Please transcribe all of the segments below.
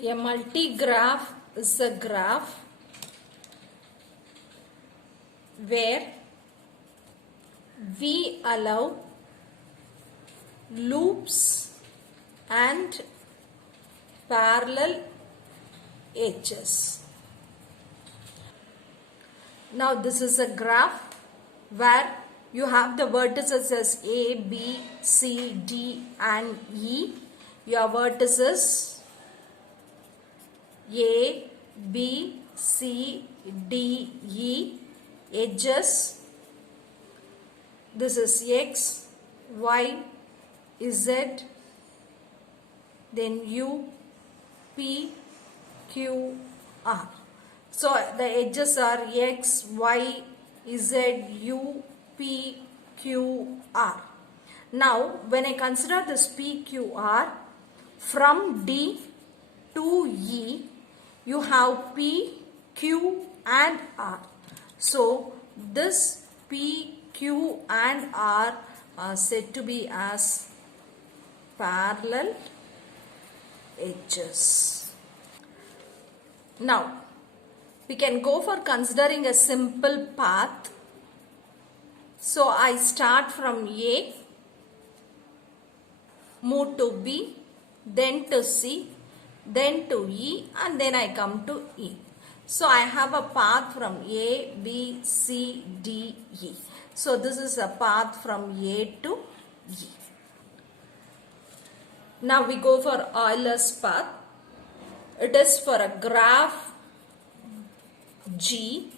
A multigraph is a graph where we allow loops and parallel edges. Now this is a graph where you have the vertices as A, B, C, D and E. Your vertices A, B, C, D, E, edges. This is X, Y, Z, then U, P, Q, R. So the edges are X, Y, Z, U, P, Q, R. Now when I consider this P, Q, R, from D to E, you have P, Q and R. So this P, Q and R are said to be as parallel edges. Now we can go for considering a simple path. So I start from A, move to B, then to C, then to E, and then I come to E. So I have a path from A, B, C, D, E. So this is a path from A to E. Now we go for Euler's path. It is for a graph G.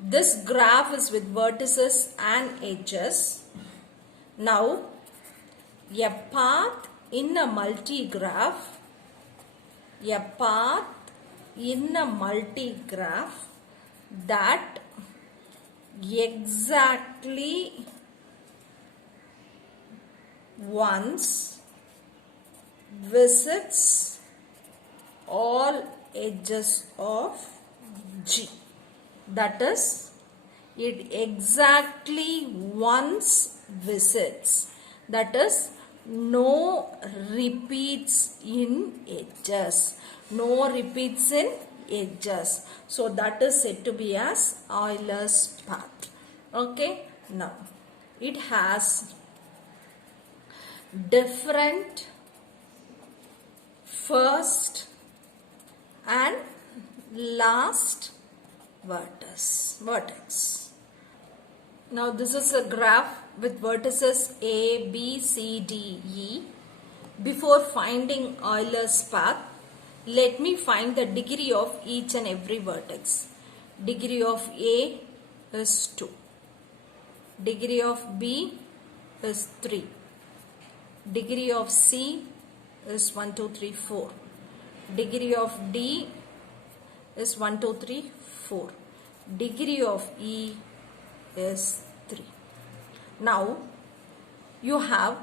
This graph is with vertices and edges. Now a path in a multigraph, that exactly once visits all edges of G. That is, it exactly once visits. That is, no repeats in edges. No repeats in edges. So that is said to be as Euler's path. Okay. Now it has different first and last vertex. Now this is a graph with vertices A, B, C, D, E. Before finding Euler's path, let me find the degree of each and every vertex. Degree of A is 2. Degree of B is 3. Degree of C is 1, 2, 3, 4. Degree of D is 1, 2, 3, 4. Degree of E is 3. Now you have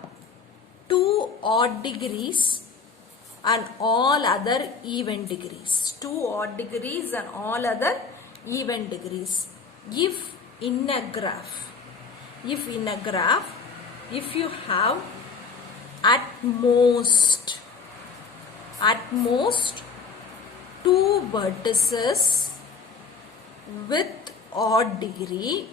2 odd degrees and all other even degrees. 2 odd degrees and all other even degrees. If in a graph, if you have at most 2 vertices with odd degree,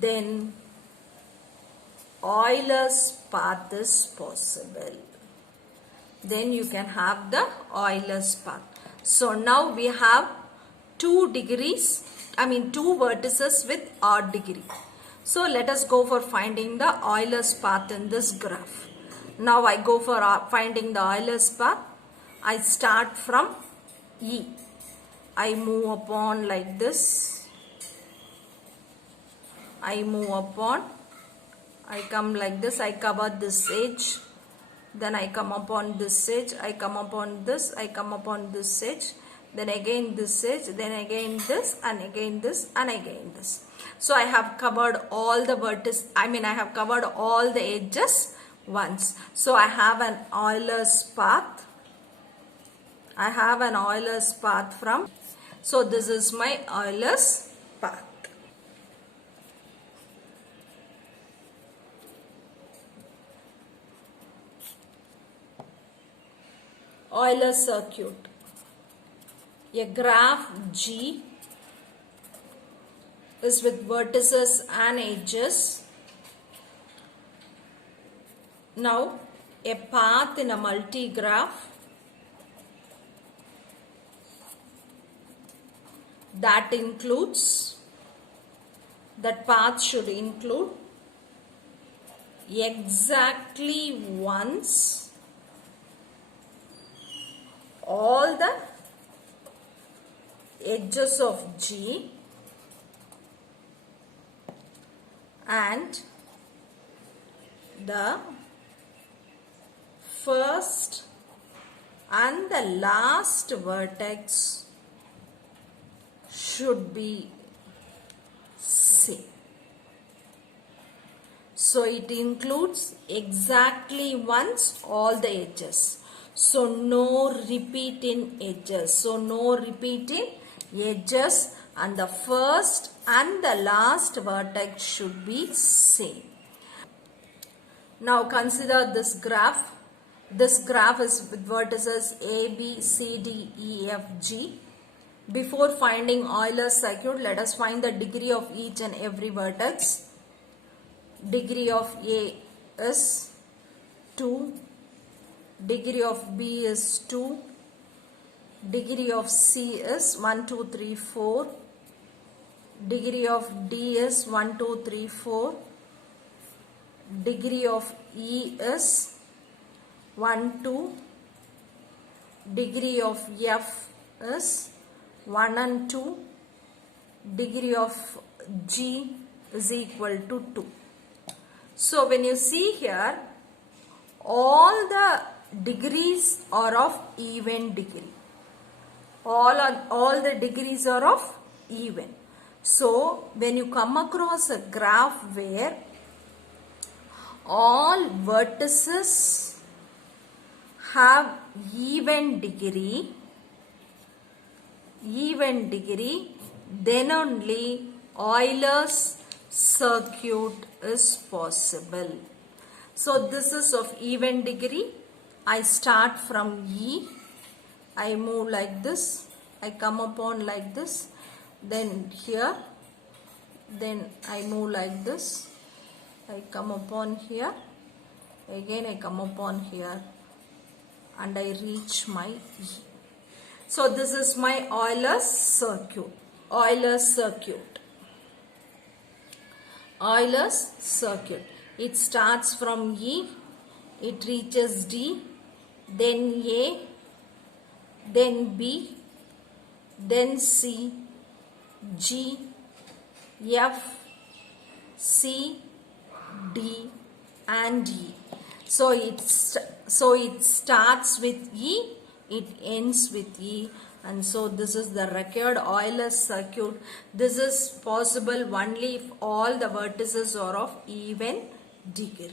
then Euler's path is possible. Then you can have the Euler's path. So now we have 2 vertices with odd degree. So let us go for finding the Euler's path in this graph. Now I go for finding the Euler's path. I start from E. I move upon like this. I come like this. I cover this edge. Then I come upon this edge. I come upon this. I come upon this edge. Then again this edge. Then again this. And again this. And again this. So I have covered all the vertices. I have covered all the edges once. So I have an Euler's path. From. So this is my Euler's path. Euler circuit. A graph G is with vertices and edges. Now, a path in a multigraph. That path should include exactly once all the edges of G and the first and the last vertex should be same. So it includes exactly once all the edges. So no repeat in edges. So no repeat in edges, and the first and the last vertex should be same. Now consider this graph. This graph is with vertices A, B, C, D, E, F, G. Before finding Euler's circuit, let us find the degree of each and every vertex. Degree of A is 2. Degree of B is 2. Degree of C is 1, 2, 3, 4. Degree of D is 1, 2, 3, 4. Degree of E is 1, 2. Degree of F is 1 and 2. Degree of G is equal to 2. So when you see here, all the degrees are of even degree. All the degrees are of even. So when you come across a graph where all vertices have even degree, then only Euler's circuit is possible. So this is of even degree. I start from E. I move like this. I come upon like this. Then here. Then I move like this. I come upon here. Again I come upon here. And I reach my E. So this is my Euler's circuit. Euler's circuit. Euler's circuit. It starts from E. It reaches D. Then A. Then B. Then C. G. F. C. D. And E. So it starts with E. It ends with E, and so this is the required Euler circuit. This is possible only if all the vertices are of even degree.